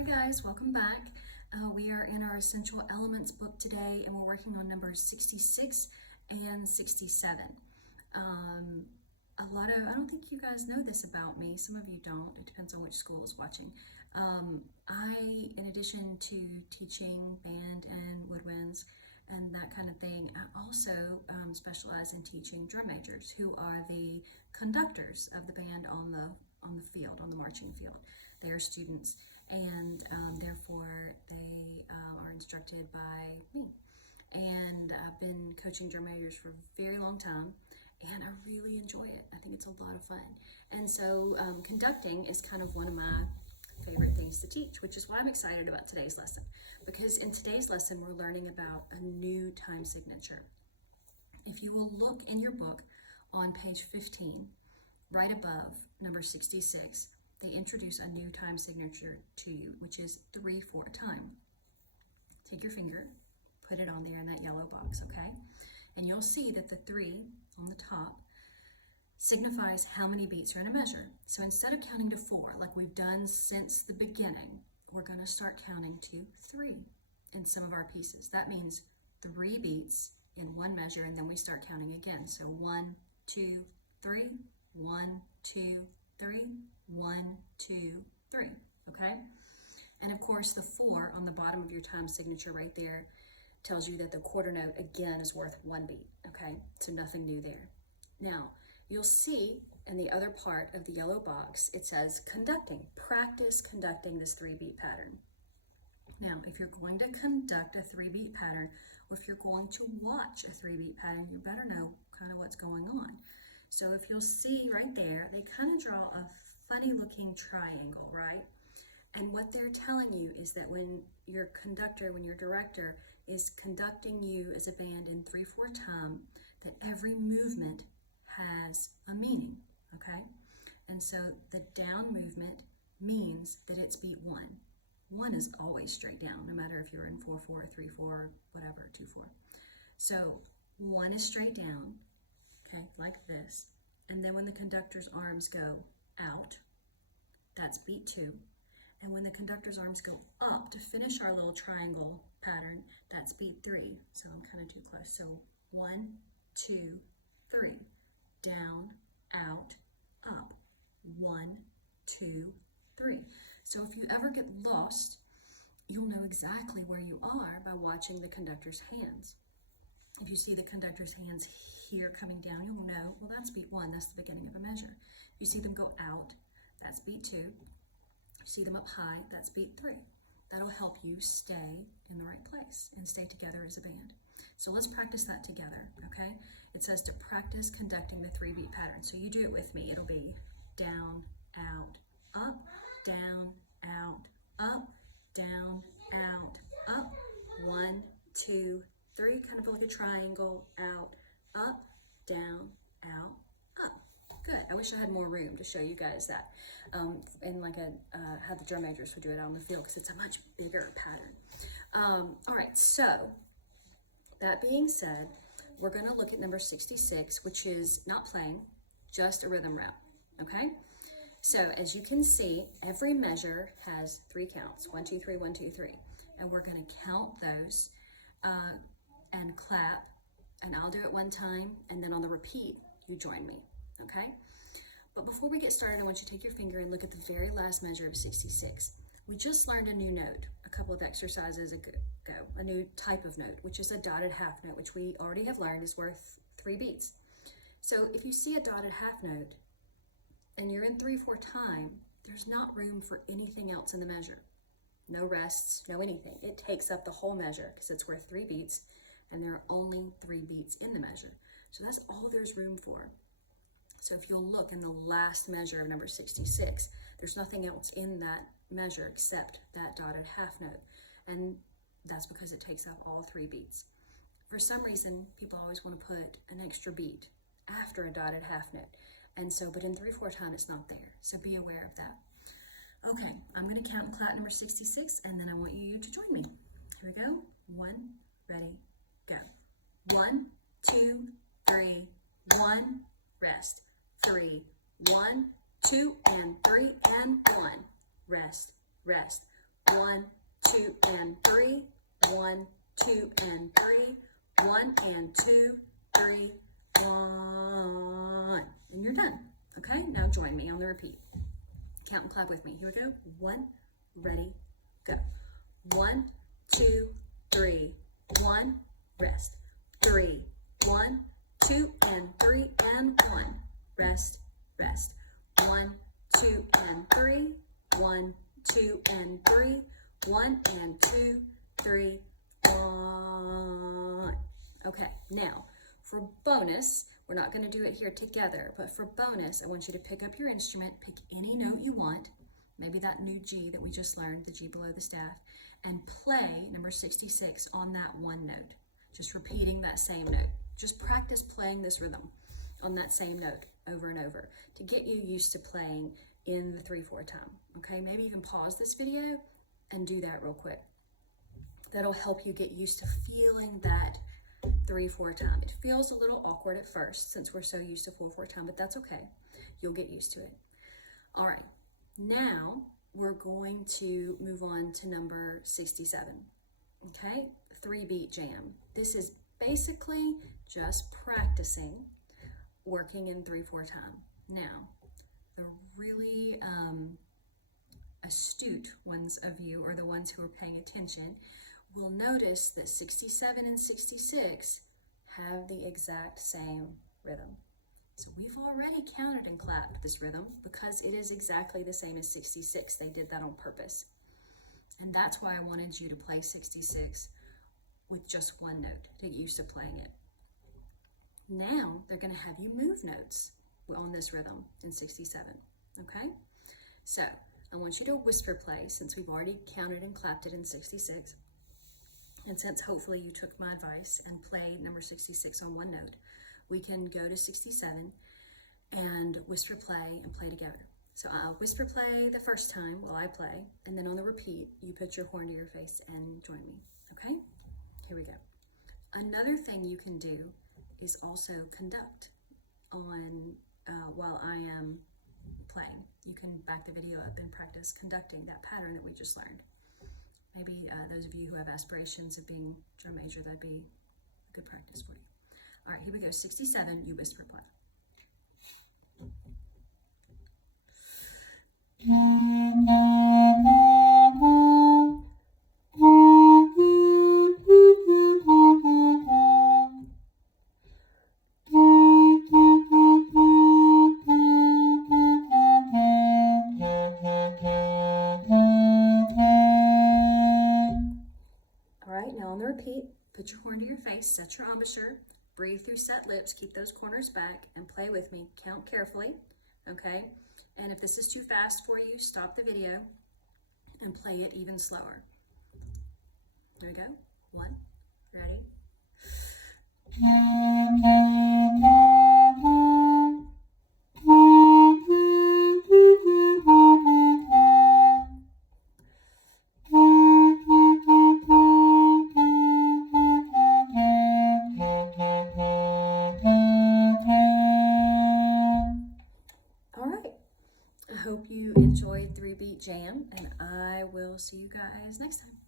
Hi guys, welcome back. We are in our Essential Elements book today and we're working on numbers 66 and 67. I don't think you guys know this about me. Some of you don't. It depends on which school is watching. In addition to teaching band and woodwinds and that kind of thing, I also specialize in teaching drum majors, who are the conductors of the band on the field, on the marching field. They are students, and therefore they are instructed by me. And I've been coaching drum majors for a very long time, and I really enjoy it. I think it's a lot of fun. And so conducting is kind of one of my favorite things to teach, which is why I'm excited about today's lesson. Because in today's lesson, we're learning about a new time signature. If you will look in your book on page 15, right above number 66, they introduce a new time signature to you, which is 3/4 time. Take your finger, put it on there in that yellow box, okay? And you'll see that the 3 on the top signifies how many beats are in a measure. So instead of counting to 4, like we've done since the beginning, we're gonna start counting to 3 in some of our pieces. That means 3 beats in one measure, and then we start counting again. So 1, 2, 3, 1, 2, 3, 1, 2, 3, okay? And of course, the 4 on the bottom of your time signature right there tells you that the quarter note, again, is worth 1 beat, okay? So nothing new there. Now, you'll see in the other part of the yellow box, it says conducting. Practice conducting this 3-beat pattern. Now, if you're going to conduct a 3-beat pattern, or if you're going to watch a 3-beat pattern, you better know kind of what's going on. So if you'll see right there, they kind of draw a funny looking triangle, right? And what they're telling you is that when your conductor, when your director is conducting you as a band in 3/4 time, that every movement has a meaning, okay? And so the down movement means that it's beat 1. 1 is always straight down, no matter if you're in 4/4, 3/4, whatever, 2/4. So 1 is straight down, okay, like this. And then when the conductor's arms go out, that's beat 2. And when the conductor's arms go up to finish our little triangle pattern, that's beat 3. So I'm kind of too close. So 1, 2, 3. Down, out, up. 1, 2, 3. So if you ever get lost, you'll know exactly where you are by watching the conductor's hands. If you see the conductor's hands here coming down, you'll know, well, that's beat 1. That's the beginning of a measure. If you see them go out, that's beat 2. If you see them up high, that's beat 3. That'll help you stay in the right place and stay together as a band. So let's practice that together, okay? It says to practice conducting the 3-beat pattern. So you do it with me. It'll be down, out, up, down, out, up, down, out, up. 1, 2, 3, kind of like a triangle, out, up, down, out, up. Good. I wish I had more room to show you guys that. And like how the drum majors would do it out on the field, because it's a much bigger pattern. All right, so that being said, we're going to look at number 66, which is not playing, just a rhythm route, okay? So as you can see, every measure has 3 counts, 1, 2, 3, 1, 2, 3. And we're going to count those and clap, and I'll do it one time, and then on the repeat, you join me, okay? But before we get started, I want you to take your finger and look at the very last measure of 66. We just learned a new note a couple of exercises ago, a new type of note, which is a dotted half note, which we already have learned is worth 3 beats. So if you see a dotted half note and you're in 3/4 time, there's not room for anything else in the measure. No rests, no anything. It takes up the whole measure because it's worth 3 beats, and there are only 3 beats in the measure. So that's all there's room for. So if you'll look in the last measure of number 66, there's nothing else in that measure except that dotted half note. And that's because it takes up all 3 beats. For some reason, people always want to put an extra beat after a dotted half note. And so, but in 3/4 time, it's not there. So be aware of that. Okay, I'm going to count and clap number 66, and then I want you to join me. Here we go. 1, ready, go. 1, 2, 3, 1, rest. 3, 1, 2, and 3, and 1. Rest, rest. 1, 2, and 3, 1, 2, and 3, 1 and 2, 3, 1. And you're done. Okay, now join me on the repeat. Count and clap with me. Here we go. 1, ready, go. 1, 2, 3, 1, rest. 3, 1, 2, and 3, and 1. Rest, rest. 1, 2, and 3, 1, 2, and 3, 1 and 2, 3, 1. Okay, now for bonus, we're not going to do it here together, but for bonus, I want you to pick up your instrument, pick any note you want, maybe that new G that we just learned, the G below the staff, and play number 66 on that one note, just repeating that same note. Just practice playing this rhythm on that same note over and over to get you used to playing in the 3/4 time. Okay, maybe even pause this video and do that real quick. That'll help you get used to feeling that 3/4 time. It feels a little awkward at first since we're so used to 4/4 time, but that's okay. You'll get used to it. All right, now we're going to move on to number 67. Okay, 3-beat jam. This is basically just practicing working in 3/4 time. Now, the really astute ones of you, or the ones who are paying attention, will notice that 67 and 66 have the exact same rhythm. So we've already counted and clapped this rhythm because it is exactly the same as 66. They did that on purpose. And that's why I wanted you to play 66 with just one note to get used to playing it. Now they're going to have you move notes on this rhythm in 67, okay? So I want you to whisper play since we've already counted and clapped it in 66. And since hopefully you took my advice and played number 66 on one note, we can go to 67 and whisper play and play together. So I'll whisper play the first time while I play, and then on the repeat, you put your horn to your face and join me, okay? Here we go. Another thing you can do is also conduct on while I am playing. You can back the video up and practice conducting that pattern that we just learned. Maybe those of you who have aspirations of being drum major, that'd be a good practice for you. All right, here we go. 67, you whisper play. Repeat, put your horn to your face, set your embouchure, breathe through set lips, keep those corners back, and play with me. Count carefully, okay? And if this is too fast for you, stop the video and play it even slower. There we go. 1, ready? I hope you enjoyed 3-beat jam, and I will see you guys next time.